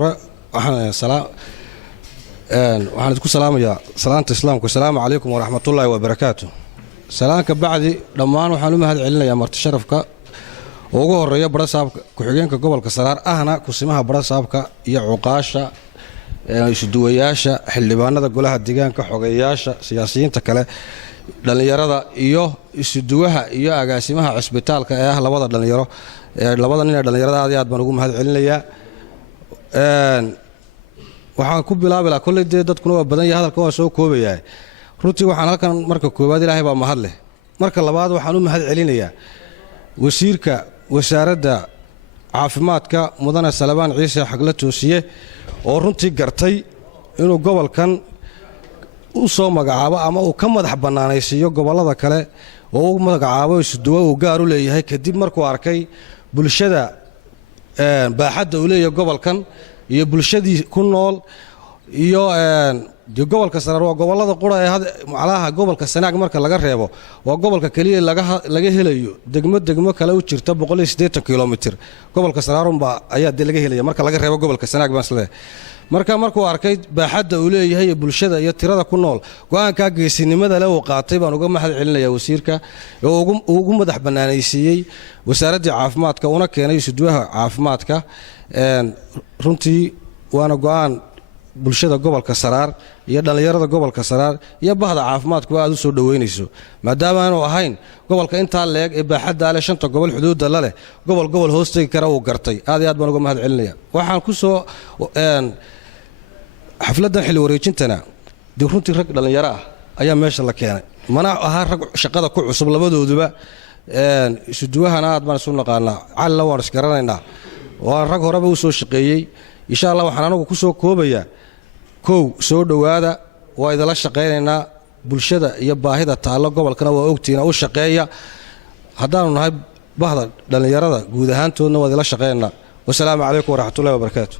waxaan idinku salaamayaa salaanta islaamku. Assalaamu calaykum waraxmatullaahi wabarakaatuh. Salaanka bacdi dhammaan waxaan u mahad celinayaa marti sharafka oo ugu horeeya barasaabka ku-xigeenka gobolka Saraar ahna kusimaha barasaabka iyo cuqaasha isuduwayaasha xildhibaanada golaha deegaanka xogeeyaasha siyaasiyiinta kale dhalinyarada iyo isuduwaha iyo agaasimaha cisbitaalka ee labada dhalinyaro labada nin ee dhalinyarada aad baan ugu mahad celinayaa. waxaan ku bilaabi lahaa kulli dadkuna waa badan yahay hadalka waa soo koobayaa. runtii waxaan halkan marka koobaad Ilaahay baa mahad leh. marka labaad waxaan u mahad celinayaa wasiirka wasaaradda caafimaadka mudane Salabaan Ciise Xagla Toosiye oo runtii gartay inuu gobolkan u soo magacaabo ama uu ka madax banaanaysiiyo gobolada kale oo uu magacaabo isuduwa uu gaar u leeyahay kadib markuu arkay bulshada baaxadda uu leeyahay gobolkan iyo bulshadii ku nool iyo gobolka Saraar waa gobolada qura ee macnaha gobolka Sanaag marka laga reebo waa gobolka kaliya laga helayo degmo kale u jirta 180 kilomitir gobolka Saraar ayaa laga helaya marka laga reebo gobolka Sanaag baan isleeyahay. markuu arkay baaxadda uu leeyahay bulshada iyo tirada ku nool go'aanka geesinimada leh uu qaatay baan uga mahad celinayaa wasiirka oo ugu madax banaanaysiiyay wasaaradda caafimaadka una keenay isuduwaha caafimaadka. runtii waana go'aan bulshada gobolka Saraar iyo dhalinyarada gobolka Saraar iyo bahda caafimaadku aad u soo dhaweynayso maadaama aanu ahayn gobolka inta leeg ee baaxadda leh shanta gobol xuduudda la leh gobol hoostay kara uu gartay aad baan uga mahad celinayaa. waxaan ku soo xafladan xil wareejintana runtii rag dhalinyaro ah ayaa meesha la keenay mana aha rag shaqada ku cusub labadooduba isuduwahana aad baan isu naqaanaa cali waan isgaranaynaa waa rag horeba u soo shaqeeyay. insha Allah waxaan anagu ku soo koobayaa soo dhawaada waa idala shaqeynaynaa bulshada iyo baahida taalo gobolkana waa ogtiina u shaqeeya haddaanu nahay bahda dhalinyarada guud ahaantoodna waa idala shaqeynaynaa. wassalaamu calaykum waraxmatullaahi wabarakaatuh.